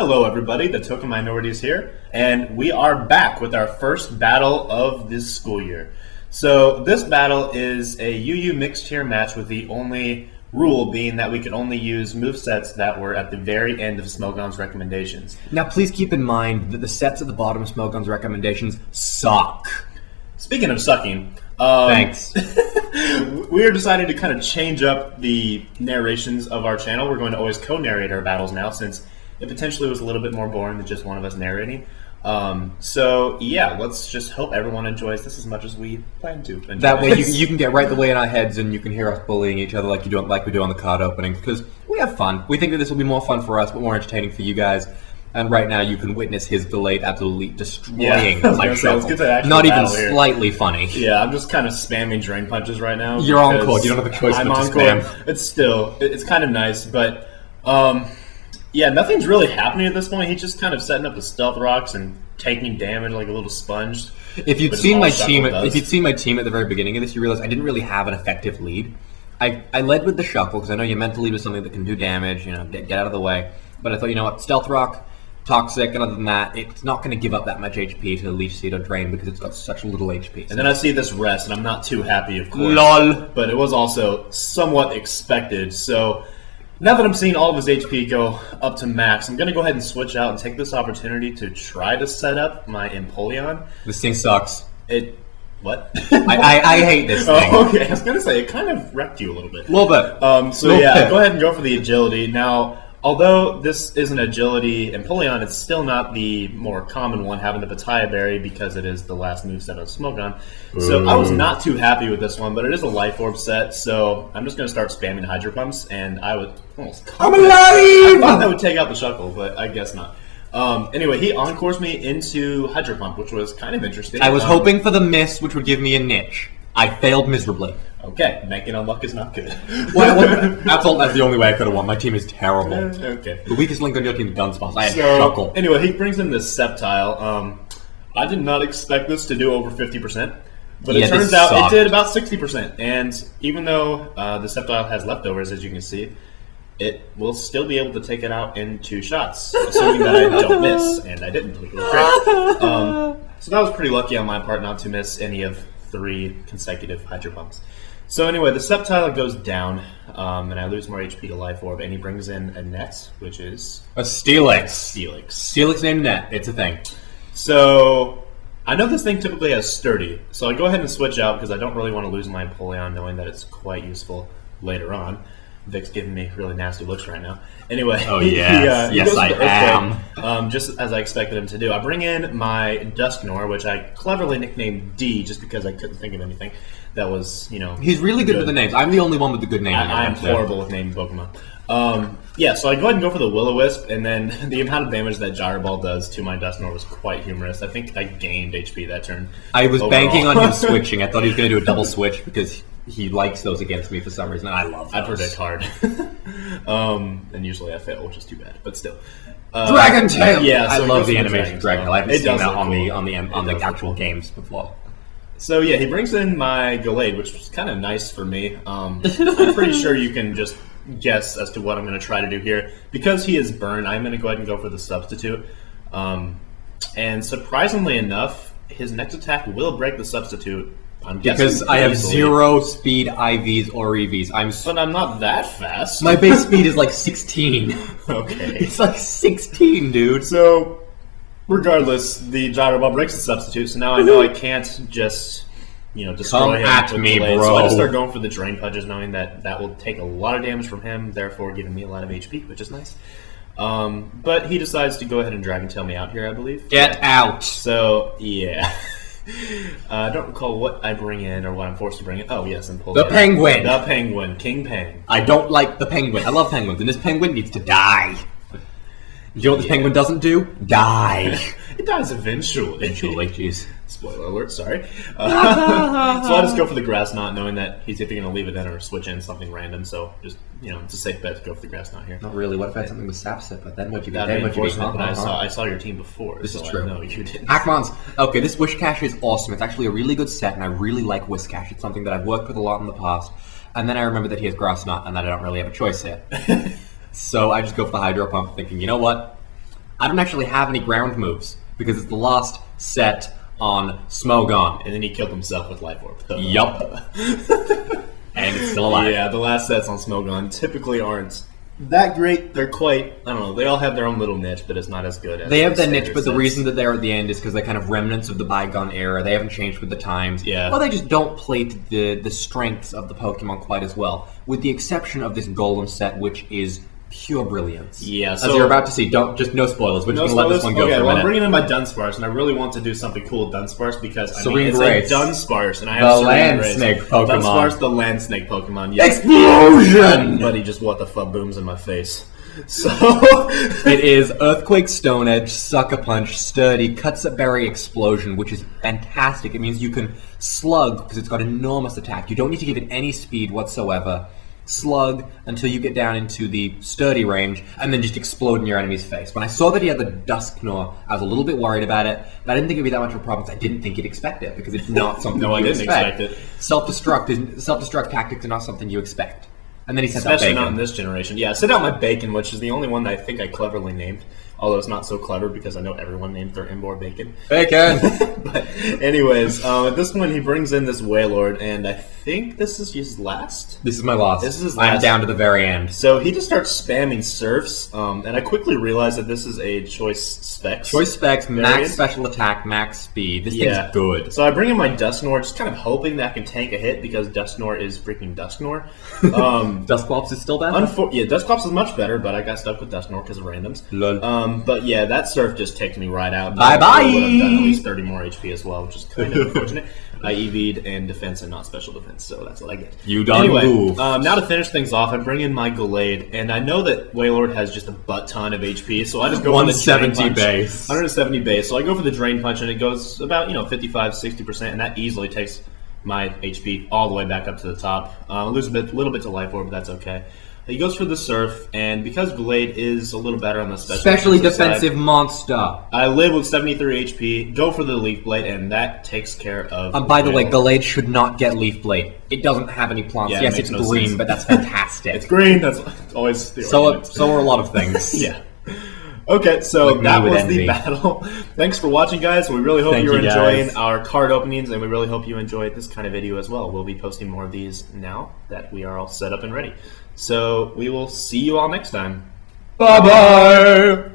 Hello everybody, TheTokenMinorities here, and we are back with our first battle of this school year. So this battle is a UU mixed tier match with the only rule being that we could only use movesets that were at the very end of Smogon's recommendations. Now please keep in mind that the sets at the bottom of Smogon's recommendations suck. Speaking of sucking, Thanks. we are deciding to kind of change up the narrations of our channel. We're going to always co-narrate our battles now, since it potentially was a little bit more boring than just one of us narrating. So yeah, let's just hope everyone enjoys this as much as we plan to enjoy. That way you can get right the way in our heads and you can hear us bullying each other like we do on the card opening, because we have fun. We think that this will be more fun for us, but more entertaining for you guys. And right now you can witness his delayed absolutely destroying my shuffle. Not even slightly funny. Yeah, I'm just kind of spamming drain punches right now. You're on court. You don't have a choice but to spam. It's kind of nice, but yeah, nothing's really happening at this point. He's just kind of setting up the stealth rocks and taking damage like a little sponge. If you'd seen my team, at the very beginning of this, you realize I didn't really have an effective lead. I led with the shuffle because I know you meant to lead with something that can do damage. You know, get out of the way. But I thought, you know what, stealth rock, toxic, and other than that, it's not going to give up that much HP to leech seed or drain because it's got such little HP. And then I see this rest, and I'm not too happy, of course. LOL. But it was also somewhat expected. So now that I'm seeing all of his HP go up to max, I'm going to go ahead and switch out and take this opportunity to try to set up my Empoleon. This thing sucks. What? I hate this thing. Oh, okay, I was going to say, it kind of wrecked you a little bit. A little bit. Go ahead and go for the agility. Now, although this is an agility Empoleon, it's still not the more common one, having the Pataya Berry, because it is the last moveset of Smogon. So I was not too happy with this one, but it is a Life Orb set, so I'm just going to start spamming Hydro Pumps, and I would almost... I'm alive! I thought that would take out the Shuckle, but I guess not. Anyway, he encores me into Hydro Pump, which was kind of interesting. I was hoping for the miss, which would give me a niche. I failed miserably. Okay, making on luck is not good. That's the only way I could have won. My team is terrible. Okay. The weakest link on your team is Gunspots. I had Shuckle. Anyway, he brings in this Sceptile. I did not expect this to do over 50%, but it turns out it did about 60%. And even though the Sceptile has leftovers, as you can see, it will still be able to take it out in 2 shots, assuming that I don't miss, and I didn't, which was great. So that was pretty lucky on my part not to miss any of 3 consecutive Hydro Pumps. So anyway, the Sceptile goes down, and I lose more HP to Life Orb, and he brings in a Net, which is... a Steelix. Steelix named Net. It's a thing. So I know this thing typically has Sturdy, so I go ahead and switch out because I don't really want to lose my Empoleon, knowing that it's quite useful later on. Vic's giving me really nasty looks right now. Anyway, yes, I am. Just as I expected him to do. I bring in my Dusknoir, which I cleverly nicknamed D, just because I couldn't think of anything that was, you know... He's really good with the names. I'm the only one with the good name. I am horrible with naming Pokemon. Yeah, so I go ahead and go for the Will-O-Wisp, and then the amount of damage that Gyro Ball does to my Dusknoir was quite humorous. I think I gained HP that turn. I was banking on him switching. I thought he was going to do a double switch because he likes those against me for some reason. I love those. I predict hard. And usually I fail, which is too bad, but still. Dragon Tail! Yeah, so I love the animation of Dragon Tail. I haven't seen that on the actual games before. So yeah, he brings in my Gallade, which was kind of nice for me. I'm pretty sure you can just guess as to what I'm going to try to do here. Because he is Burn, I'm going to go ahead and go for the Substitute. And surprisingly enough, his next attack will break the Substitute. Because I have 0 speed IVs or EVs. But I'm not that fast. My base speed is like 16. Okay. It's like 16, dude. So, regardless, the Gyro Ball breaks the Substitute, so now I know I can't just, you know, destroy him. At me, bro. So I just start going for the Drain Punches, knowing that that will take a lot of damage from him, therefore giving me a lot of HP, which is nice. But he decides to go ahead and Dragon Tail me out here, I believe. Get out! So, yeah. I don't recall what I bring in or what I'm forced to bring in. Oh, yes, and pull the Penguin! The Penguin. King Peng. I don't like the Penguin. I love penguins, and this penguin needs to die. Do you know what this penguin doesn't do? Die. It dies eventually. Eventually, jeez. Spoiler alert, sorry. So I just go for the Grass Knot, knowing that he's either going to leave it in or switch in something random, so just, you know, it's a safe bet to go for the Grass Knot here. Not really. What if I had something with Sapsip, but then what you get? I saw your team before, this so is true. No, you didn't. Hackmons. Okay, this Wish Cache is awesome. It's actually a really good set, and I really like Wish Cache. It's something that I've worked with a lot in the past, and then I remember that he has Grass Knot, and that I don't really have a choice here. So I just go for the Hydro Pump, thinking, you know what? I don't actually have any ground moves because it's the last set on Smogon. And then he killed himself with Life Orb. Yup. And it's still alive. Yeah, the last sets on Smogon typically aren't that great. They're quite, I don't know, they all have their own little niche, but it's not as good as they have that niche, but sets. the reason that they're at the end is because they're kind of remnants of the bygone era. They haven't changed with the times. Yeah. Well, they just don't play to the strengths of the Pokemon quite as well, with the exception of this Golem set, which is pure brilliance. Yeah, so as you're about to see, no spoilers. We're just gonna let this one go for a minute. I'm bringing in my Dunsparce, and I really want to do something cool with Dunsparce because it's Grace. a Dunsparce, and I have the land snake Pokemon. Dunsparce, the land snake Pokemon. Yes. Explosion! Buddy, just what the fuck booms in my face. So it is Earthquake, Stone Edge, Sucker Punch, Sturdy, Cuts at Berry, Explosion, which is fantastic. It means you can Slug because it's got enormous attack. You don't need to give it any speed whatsoever. Slug until you get down into the Sturdy range, and then just explode in your enemy's face. When I saw that he had the Dusknoir, I was a little bit worried about it, but I didn't think it'd be that much of a problem because I didn't think he'd expect it, because it's not something I you didn't expect it. Self-destruct tactics are not something you expect. And then he sent out Especially Bacon. not in this generation. Yeah, I sent out my Bacon, which is the only one that I think I cleverly named. Although it's not so clever because I know everyone named their Embor Bacon. Bacon! But anyways, at this point he brings in this Wailord, and I think this is his last? This is my last. This is his last. I'm down to the very end. So he just starts spamming Surfs, and I quickly realized that this is a Choice Specs. Choice Specs, variant. max special attack, max speed. This thing's good. So I bring in my Dusknoir, just kind of hoping that I can tank a hit because Dusknoir is freaking Dusknoir. Dusclops is still bad? Yeah, Dusclops is much better, but I got stuck with Dusknoir because of randoms. Lol. But yeah, that Surf just takes me right out. Bye-bye! I would have done at least 30 more HP as well, which is kind of unfortunate. I EV'd in defense and not special defense, so that's what I get. You done Anyway, now to finish things off, I bring in my Gallade, and I know that Wailord has just a butt ton of HP, so I just go 170 for the Drain Punch. base. 170 base, so I go for the Drain Punch, and it goes about 55-60%, and that easily takes my HP all the way back up to the top. I lose a little bit to Life Orb, but that's okay. He goes for the Surf, and because Gallade is a little better on the specially defensive side, monster. I live with 73 HP, go for the Leaf Blade, and that takes care of... By the way, Gallade should not get Leaf Blade. It doesn't have any plants. Yeah, yes, it's no green, sense. but that's fantastic. It's green, that's always the argument. So are a lot of things. Yeah. Okay, so Like that was envy. the battle. Thanks for watching, guys. We really hope Thank you're you, enjoying guys. our card openings, and we really hope you enjoyed this kind of video as well. We'll be posting more of these now that we are all set up and ready. So we will see you all next time. Bye-bye!